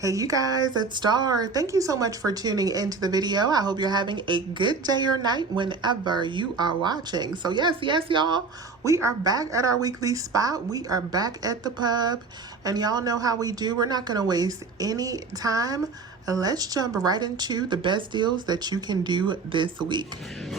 Hey you guys, it's Star. Thank you so much for tuning into the video. I hope you're having a good day or night whenever you are watching. So yes, y'all, we are back at our weekly spot. We are back at the pub, and y'all know how we do. We're not gonna waste any time. Let's jump right into the best deals that you can do this week.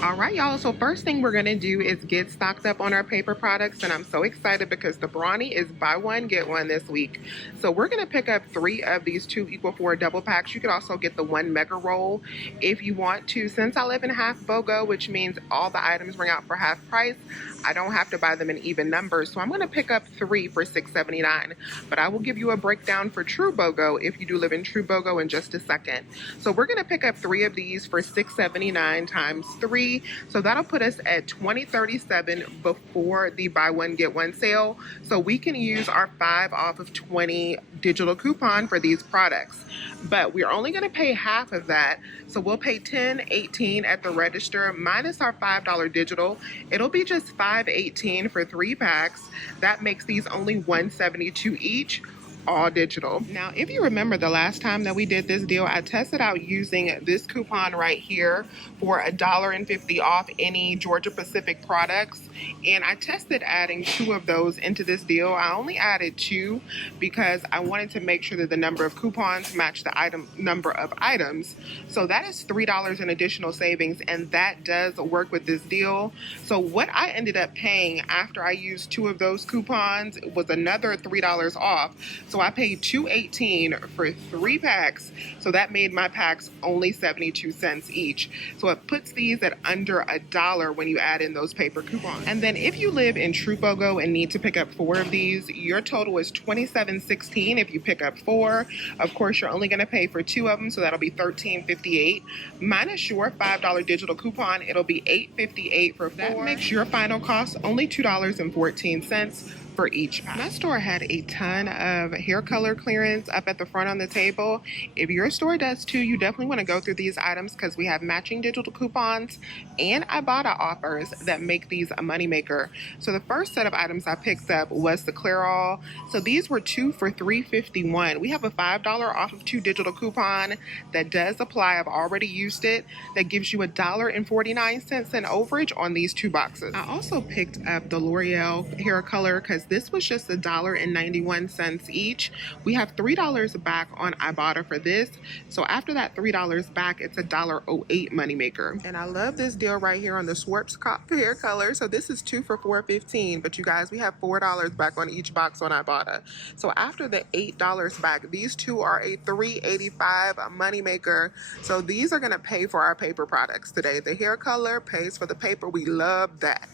All right, y'all. So first thing we're gonna do is get stocked up on our paper products, and I'm so excited because the Brawny is buy one get one this week. So we're gonna pick up 3 of these 2 = 4 double packs. You could also get the 1 mega roll if you want to. Since I live in half BOGO, which means all the items ring out for half price, I don't have to buy them in even numbers. So I'm gonna pick up 3 for $6.79. But I will give you a breakdown for true BOGO if you do live in true BOGO in just a second. So we're gonna pick up 3 of these for $6.79 times 3. So that'll put us at $20.37 before the buy one get one sale. So we can use our 5 off of 20 digital coupon for these products. But we're only gonna pay half of that. So we'll pay $10.18 at the register minus our $5 digital. It'll be just $5.18 for 3 packs. That makes these only $1.72 each, all digital. Now, if you remember the last time that we did this deal, I tested out using this coupon right here for $1.50 off any Georgia Pacific products, and I tested adding 2 of those into this deal. I only added 2 because I wanted to make sure that the number of coupons matched the number of items. So that is $3 in additional savings, and that does work with this deal. So what I ended up paying after I used 2 of those coupons was another $3 off. So I paid $2.18 for 3 packs. So that made my packs only 72 cents each. So it puts these at under $1 when you add in those paper coupons. And then if you live in true BOGO and need to pick up 4 of these, your total is $27.16 if you pick up 4. Of course, you're only going to pay for 2 of them, so that'll be $13.58. Minus your $5 digital coupon, it'll be $8.58 for 4. That makes your final cost only $2.14 for each pack. My store had a ton of hair color clearance up at the front on the table. If your store does too, you definitely want to go through these items because we have matching digital coupons and Ibotta offers that make these a moneymaker. So the first set of items I picked up was the Clear All. So these were 2 for $3.51. We have a $5 off of 2 digital coupon that does apply. I've already used it. That gives you $1.49 in overage on these 2 boxes. I also picked up the L'Oreal hair color because this was just $1.91 each. We have $3 back on Ibotta for this. So after that $3 back, it's a $1.08 moneymaker. And I love this deal right here on the Schweppes hair color. So this is 2 for $4.15. But you guys, we have $4 back on each box on Ibotta. So after the $8 back, these 2 are a $3.85 moneymaker. So these are going to pay for our paper products today. The hair color pays for the paper. We love that.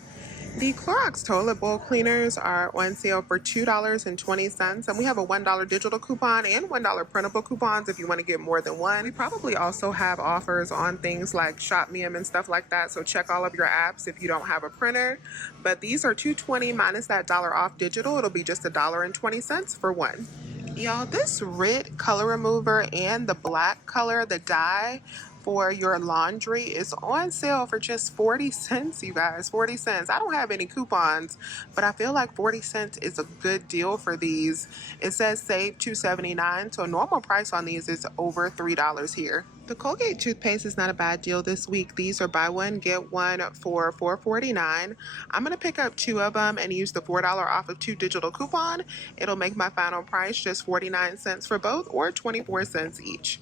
The Clorox toilet bowl cleaners are on sale for $2.20, and we have a $1 digital coupon and $1 printable coupons if you want to get more than one. We probably also have offers on things like Shop Me 'em and stuff like that, so check all of your apps if you don't have a printer. But these are $2.20 minus that $1 off digital. It'll be just $1.20 for 1. Y'all, this red color remover and the black color, the dye for your laundry, is on sale for just 40 cents, you guys. 40 cents. I don't have any coupons, but I feel like 40 cents is a good deal for these. It says save $2.79, so normal price on these is over $3 here. The Colgate toothpaste is not a bad deal this week. These are buy one, get one for $4.49. I'm going to pick up 2 of them and use the $4 off of 2 digital coupon. It'll make my final price just 49 cents for both, or 24 cents each.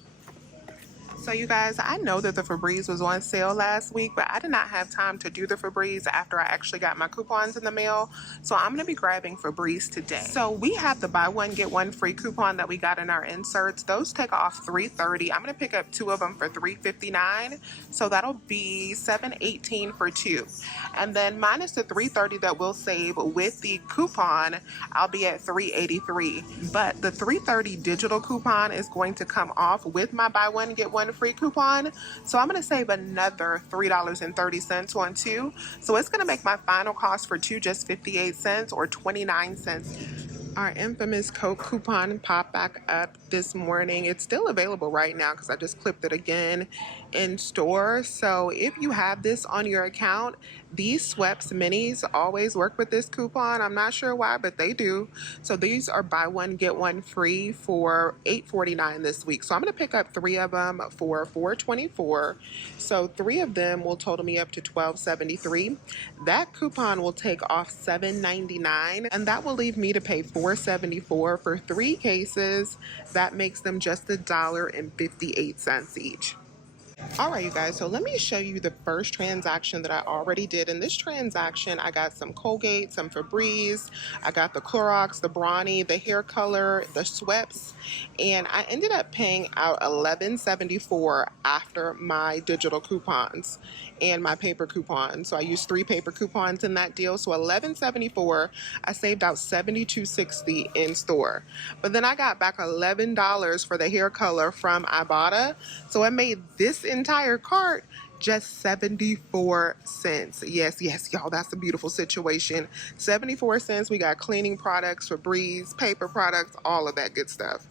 So you guys, I know that the Febreze was on sale last week, but I did not have time to do the Febreze after I actually got my coupons in the mail. So I'm going to be grabbing Febreze today. So we have the buy one, get one free coupon that we got in our inserts. Those take off $3.30. I'm going to pick up 2 of them for $3.59. So that'll be $7.18 for 2. And then minus the $3.30 that we'll save with the coupon, I'll be at $3.83. But the $3.30 digital coupon is going to come off with my buy one, get one free coupon. So I'm going to save another $3.30 on 2. So it's going to make my final cost for 2 just 58 cents or 29 cents. Our infamous Coke coupon popped back up this morning. It's still available right now because I just clipped it again in store. So if you have this on your account, These Schweppes minis always work with this coupon. I'm not sure why, but they do. So these are buy one, get one free for $8.49 this week. So I'm going to pick up 3 of them for $4.24. So 3 of them will total me up to $12.73. That coupon will take off $7.99, and that will leave me to pay $4.74 for 3 cases. That makes them just $1.58 each. All right, you guys, so let me show you the first transaction that I already did. In this transaction, I got some Colgate, some Febreze, I got the Clorox, the Brawny, the hair color, the Schweppes, and I ended up paying out $11.74 after my digital coupons and my paper coupons. So I used 3 paper coupons in that deal. So $11.74, I saved out $72.60 in store. But then I got back $11 for the hair color from Ibotta. So it made this entire cart just 74 cents. Yes, y'all, that's a beautiful situation. 74 cents. We got cleaning products, Febreze, paper products, all of that good stuff.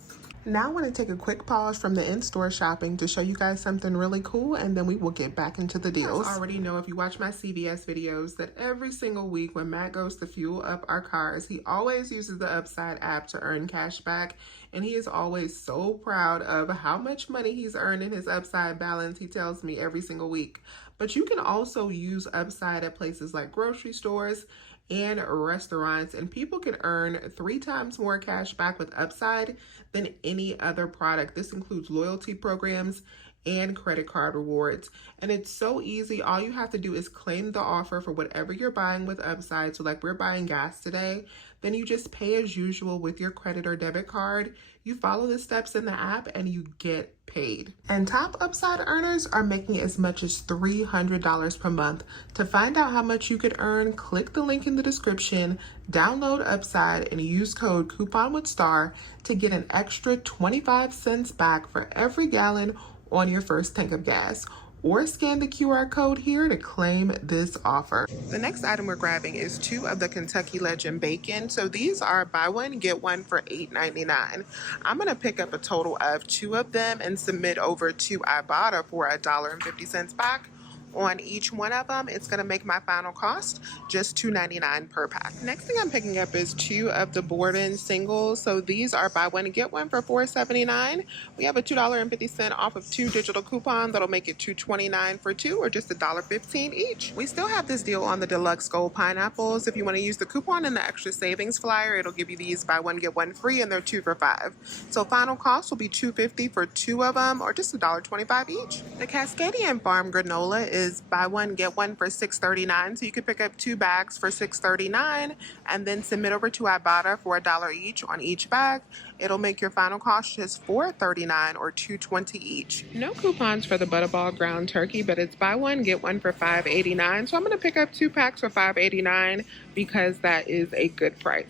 Now I want to take a quick pause from the in-store shopping to show you guys something really cool, and then we will get back into the deals. I already know, if you watch my CVS videos, that every single week when Matt goes to fuel up our cars, he always uses the Upside app to earn cash back, and he is always so proud of how much money he's earned in his Upside balance. He tells me every single week. But you can also use Upside at places like grocery stores and restaurants, and people can earn 3 times more cash back with Upside than any other product. This includes loyalty programs and credit card rewards, and it's so easy. All you have to do is claim the offer for whatever you're buying with Upside. So like we're buying gas today, then you just pay as usual with your credit or debit card. You follow the steps in the app and you get paid. And top Upside earners are making as much as $300 per month. To find out how much you could earn, click the link in the description, download Upside, and use code CouponWithStar to get an extra 25 cents back for every gallon on your first tank of gas. Or scan the QR code here to claim this offer. The next item we're grabbing is 2 of the Kentucky Legend Bacon. So these are buy one, get one for $8.99. I'm gonna pick up a total of 2 of them and submit over to Ibotta for $1.50 back on each one of them. It's gonna make my final cost just $2.99 per pack. Next thing I'm picking up is 2 of the Borden singles. So these are buy one and get one for $4.79. We have a $2.50 off of 2 digital coupons. That'll make it $2.29 for 2, or just $1.15 each. We still have this deal on the deluxe gold pineapples. If you want to use the coupon and the extra savings flyer, it'll give you these buy one get one free, and they're 2 for $5. So final cost will be $2.50 for 2 of them, or just $1.25 each. The Cascadian Farm granola is buy one get one for $6.39. So you could pick up 2 bags for $6.39 and then submit over to Ibotta for $1 each on each bag. It'll make your final cost just $4.39, or $2.20 each. No coupons for the Butterball ground turkey, but it's buy one get one for $5.89. So I'm going to pick up 2 packs for $5.89 because that is a good price.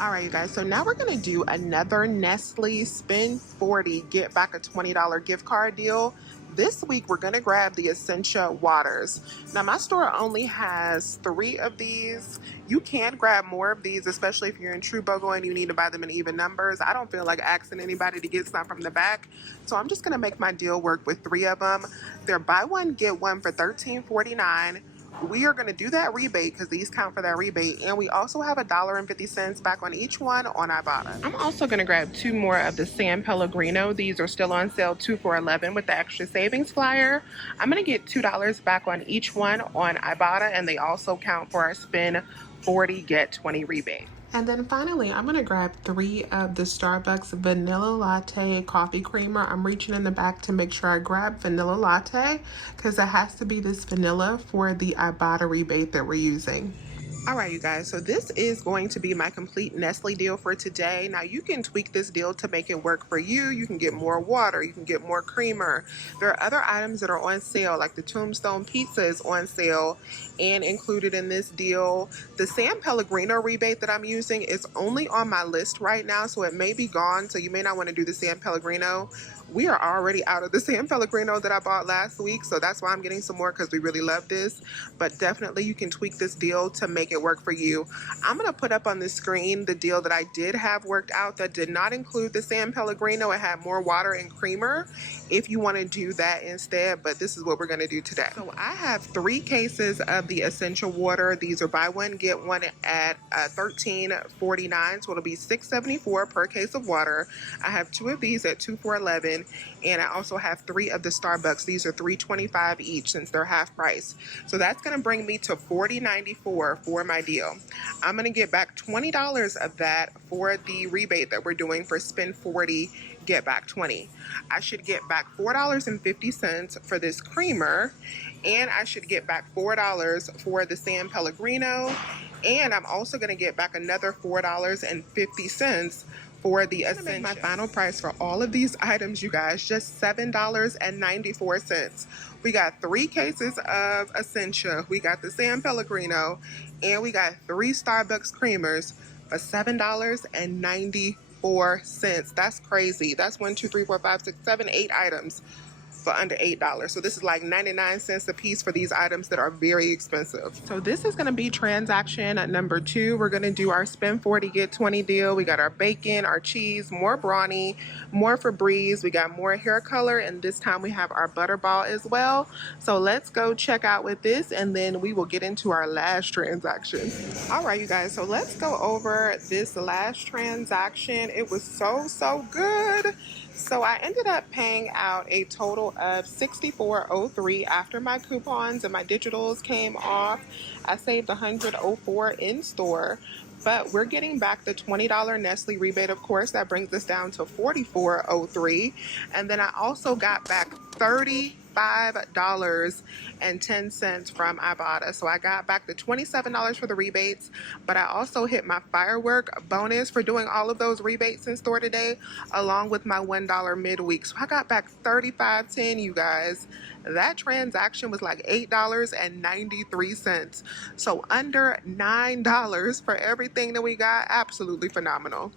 All right, you guys, so now we're going to do another Nestle spend 40 get back a $20 gift card deal. This week, we're going to grab the Essentia Waters. Now, my store only has 3 of these. You can grab more of these, especially if you're in True BOGO and you need to buy them in even numbers. I don't feel like asking anybody to get some from the back, so I'm just going to make my deal work with 3 of them. They're buy one, get one for $13.49. We are going to do that rebate because these count for that rebate, and we also have $1.50 back on each one on Ibotta. I'm also going to grab 2 more of the San Pellegrino. These are still on sale, 2 for $11 with the extra savings flyer. I'm going to get $2 back on each one on Ibotta, and they also count for our spend 40 get 20 rebate. And then finally, I'm going to grab 3 of the Starbucks Vanilla Latte Coffee Creamer. I'm reaching in the back to make sure I grab Vanilla Latte because it has to be this vanilla for the Ibotta rebate that we're using. All right, you guys, so this is going to be my complete Nestle deal for today. Now, you can tweak this deal to make it work for you. You can get more water. You can get more creamer. There are other items that are on sale, like the Tombstone Pizza is on sale and included in this deal. The San Pellegrino rebate that I'm using is only on my list right now, so it may be gone, so you may not want to do the San Pellegrino. We are already out of the San Pellegrino that I bought last week, so that's why I'm getting some more, because we really love this. But definitely you can tweak this deal to make make it work for you. I'm going to put up on the screen the deal that I did have worked out that did not include the San Pellegrino. It had more water and creamer if you want to do that instead, but this is what we're going to do today. So I have 3 cases of the essential water. These are buy one get one at $13.49, so it'll be $6.74 per case of water. I have 2 of these at $2 for $11, and I also have 3 of the Starbucks. These are $3.25 each since they're half price. So that's going to bring me to $40.94 for my deal. I'm going to get back $20 of that for the rebate that we're doing for spend 40, get back 20. I should get back $4.50 for this creamer, and I should get back $4 for the San Pellegrino, and I'm also going to get back another $4.50 for the Essential. My final price for all of these items, you guys, just $7.94. We got 3 cases of Essentia, we got the San Pellegrino, and we got 3 Starbucks creamers for $7.94. That's crazy. That's 1, 2, 3, 4, 5, 6, 7, 8 items for under $8. So this is like 99 cents a piece for these items that are very expensive. So this is going to be transaction number 2. We're going to do our spend 40 get 20 deal. We got our bacon, our cheese, more Brawny, more Febreze, we got more hair color, and this time we have our butterball as well. So let's go check out with this, and then we will get into our last transaction. All right, you guys, so let's go over this last transaction. It was so good. So I ended up paying out a total of $64.03 after my coupons and my digitals came off. I saved $100.04 in store, but we're getting back the $20 Nestle rebate, of course. That brings us down to $44.03. And then I also got back $35.10 from Ibotta. So I got back the $27 for the rebates, but I also hit my firework bonus for doing all of those rebates in store today, along with my $1 midweek. So I got back $35.10, you guys. That transaction was like $8.93. So under $9 for everything that we got. Absolutely phenomenal.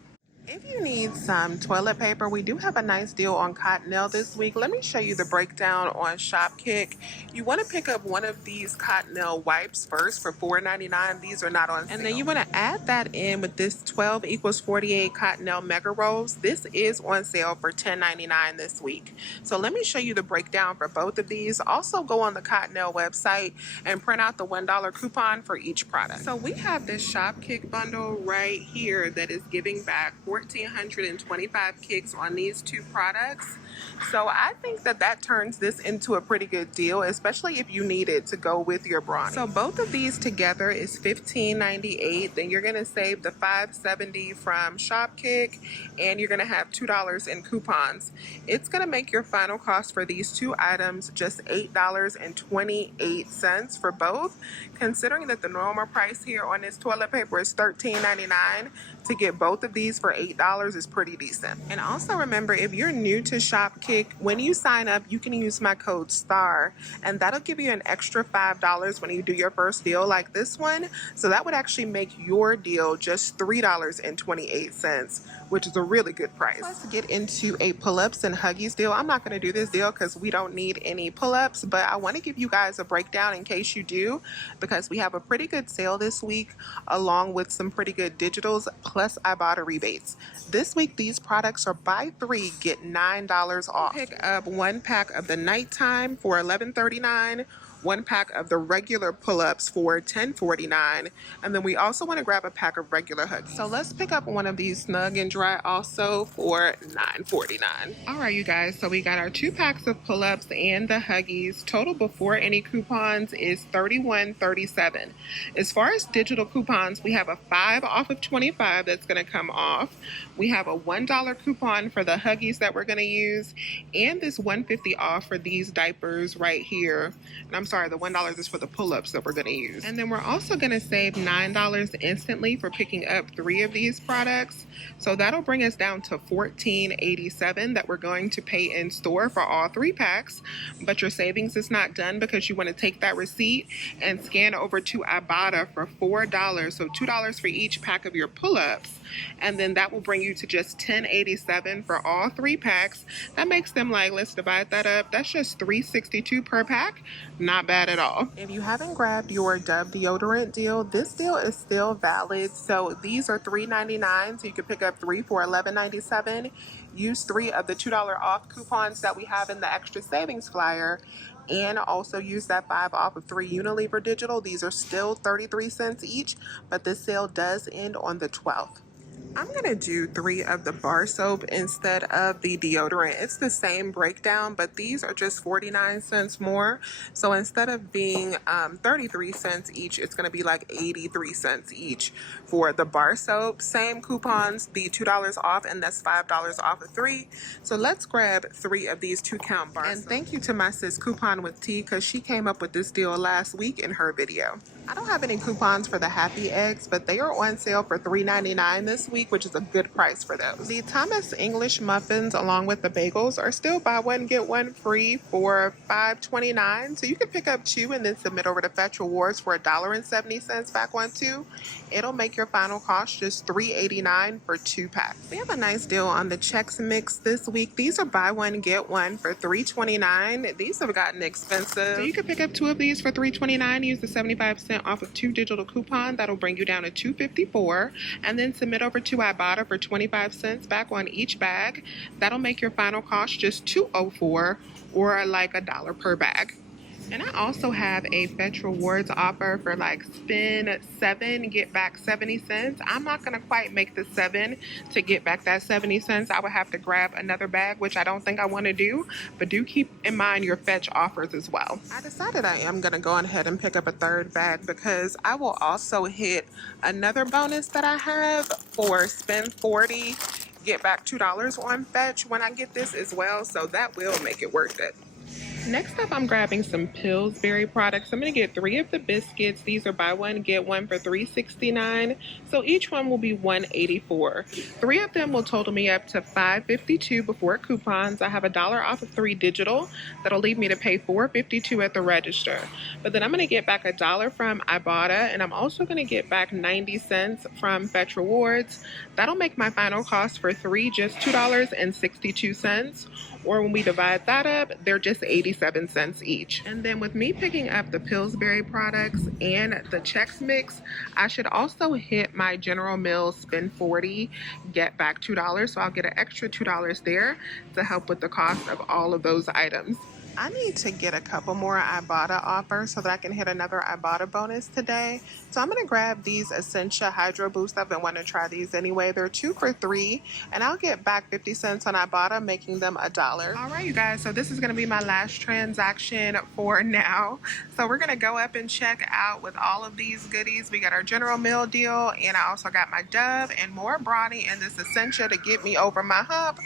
If you need some toilet paper, we do have a nice deal on Cottonelle this week. Let me show you the breakdown on Shopkick. You want to pick up one of these Cottonelle wipes first for $4.99. These are not on sale. And then you want to add that in with this 12 equals 48 Cottonelle Mega Rolls. This is on sale for $10.99 this week. So let me show you the breakdown for both of these. Also go on the Cottonelle website and print out the $1 coupon for each product. So we have this Shopkick bundle right here that is giving back 1,425 kicks on these 2 products. So I think that turns this into a pretty good deal, especially if you need it to go with your Brawny. So both of these together is $15.98. Then you're going to save the $5.70 from Shopkick, and you're going to have $2 in coupons. It's going to make your final cost for these 2 items just $8.28 for both, considering that the normal price here on this toilet paper is $13.99. To get both of these for $8 is pretty decent. And also remember, if you're new to Shopkick, when you sign up, you can use my code STAR, and that'll give you an extra $5 when you do your first deal like this one. So that would actually make your deal just $3.28, which is a really good price. Let's get into a pull-ups and Huggies deal. I'm not going to do this deal because we don't need any pull-ups, but I want to give you guys a breakdown in case you do, because we have a pretty good sale this week along with some pretty good digitals plus Ibotta rebates. This week these products are buy 3 get $9 off. Pick up 1 pack of the nighttime for $11.39, 1 pack of the regular pull-ups for $10.49, and then we also want to grab a pack of regular Huggies. So let's pick up one of these Snug and Dry also for $9.49. All right, you guys, so we got our 2 packs of pull-ups and the Huggies. Total before any coupons is $31.37. As far as digital coupons, we have a 5 off of 25 that's going to come off. We have a $1 coupon for the Huggies that we're going to use, and this $1.50 off for these diapers right here. And I'm sorry, the $1 is for the pull-ups that we're going to use. And then we're also going to save $9 instantly for picking up 3 of these products. So that'll bring us down to $14.87 that we're going to pay in store for all 3 packs. But your savings is not done because you want to take that receipt and scan over to Ibotta for $4. So $2 for each pack of your pull-ups. and then that will bring you to just $10.87 for all 3 packs. That makes them, like, let's divide that up, that's just $3.62 per pack. Not bad at all. If you haven't grabbed your Dove deodorant deal, this deal is still valid. So these are $3.99, so you can pick up 3 for $11.97. Use 3 of the $2 off coupons that we have in the extra savings flyer, and also use that 5 off of 3 Unilever digital. These are still 33 cents each, but this sale does end on the 12th. I'm gonna do 3 of the bar soap instead of the deodorant. It's the same breakdown, but these are just 49 cents more. So instead of being 33 cents each, it's gonna be like 83 cents each for the bar soap. Same coupons, the $2 off, and that's $5 off of 3. So let's grab 3 of these 2-count bar soap. And thank you to my sis Coupon with T, because she came up with this deal last week in her video. I don't have any coupons for the Happy Eggs, but they are on sale for $3.99 this week, which is a good price for those. The Thomas English muffins along with the bagels are still buy one get one free for $5.29. So you can pick up 2 and then submit over to Fetch Rewards for $1.70 back on 2. It'll make your final cost just $3.89 for 2 packs. We have a nice deal on the Chex mix this week. These are buy one get one for $3.29. These have gotten expensive. So you can pick up 2 of these for $3.29. Use the 75% off of 2 digital coupon. That'll bring you down to $2.54, and then submit over to Ibotta for 25 cents back on each bag. That'll make your final cost just $2.04, or like $1 per bag. And I also have a Fetch Rewards offer for like spend 7, get back 70 cents. I'm not going to quite make the 7 to get back that 70 cents. I would have to grab another bag, which I don't think I want to do. But do keep in mind your Fetch offers as well. I decided I am going to go ahead and pick up a 3rd bag, because I will also hit another bonus that I have for spend 40, get back $2 on Fetch when I get this as well. So that will make it worth it. Next up, I'm grabbing some Pillsbury products. I'm going to get 3 of the biscuits. These are buy one, get one for $3.69. So each one will be $1.84. 3 of them will total me up to $5.52 before coupons. I have $1 off of 3 digital. That'll leave me to pay $4.52 at the register. But then I'm going to get back $1 from Ibotta, and I'm also going to get back 90 cents from Fetch Rewards. That'll make my final cost for 3 just $2.62. Or when we divide that up, they're just 87 cents each. And then with me picking up the Pillsbury products and the Chex mix, I should also hit my General Mills spend 40, get back $2. So I'll get an extra $2 there to help with the cost of all of those items. I need to get a couple more Ibotta offers so that I can hit another Ibotta bonus today. So I'm going to grab these Essentia Hydro Boost. I've been wanting to try these anyway. They're 2 for $3, and I'll get back 50 cents on Ibotta, making them $1. All right, you guys, so this is going to be my last transaction for now. So we're going to go up and check out with all of these goodies. We got our General Mill deal, and I also got my Dove and more Brawny and this Essentia to get me over my hump.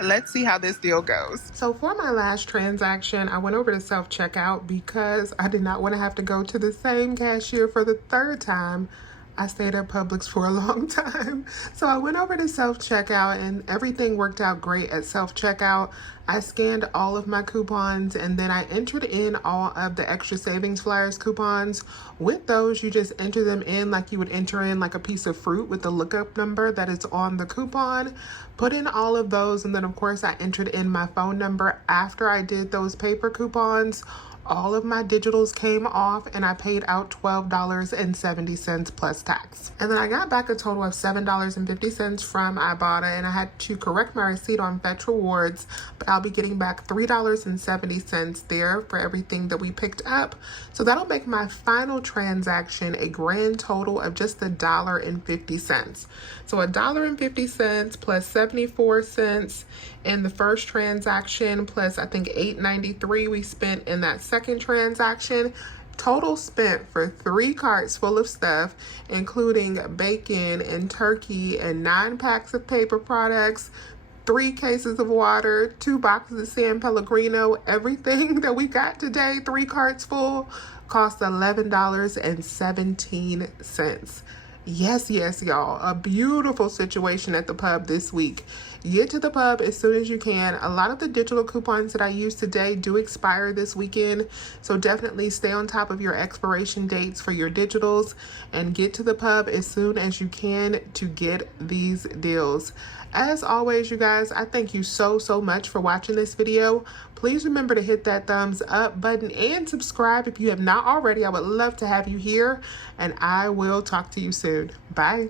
Let's see how this deal goes. So for my last transaction, I went over to self-checkout because I did not want to have to go to the same cashier for the 3rd time. I stayed at Publix for a long time. So I went over to self-checkout, and everything worked out great at self-checkout. I scanned all of my coupons, and then I entered in all of the extra savings flyers coupons. With those, you just enter them in like you would enter in like a piece of fruit with the lookup number that is on the coupon. Put in all of those, and then of course I entered in my phone number after I did those paper coupons. All of my digitals came off, and I paid out $12.70 plus tax. And then I got back a total of $7.50 from Ibotta, and I had to correct my receipt on Fetch Rewards, but I'll be getting back $3.70 there for everything that we picked up. So that'll make my final transaction a grand total of just $1.50. So $1.50 plus 74 cents in the first transaction, plus I think $8.93 we spent in that second transaction. Total spent for 3 carts full of stuff, including bacon and turkey and 9 packs of paper products, 3 cases of water, 2 boxes of San Pellegrino. Everything that we got today, 3 carts full, cost $11.17. Yes, y'all. A beautiful situation at the pub this week. Get to the pub as soon as you can. A lot of the digital coupons that I used today do expire this weekend, so definitely stay on top of your expiration dates for your digitals and get to the pub as soon as you can to get these deals. As always, you guys, I thank you so much for watching this video. Please remember to hit that thumbs up button and subscribe if you have not already. I would love to have you here, and I will talk to you soon. Bye.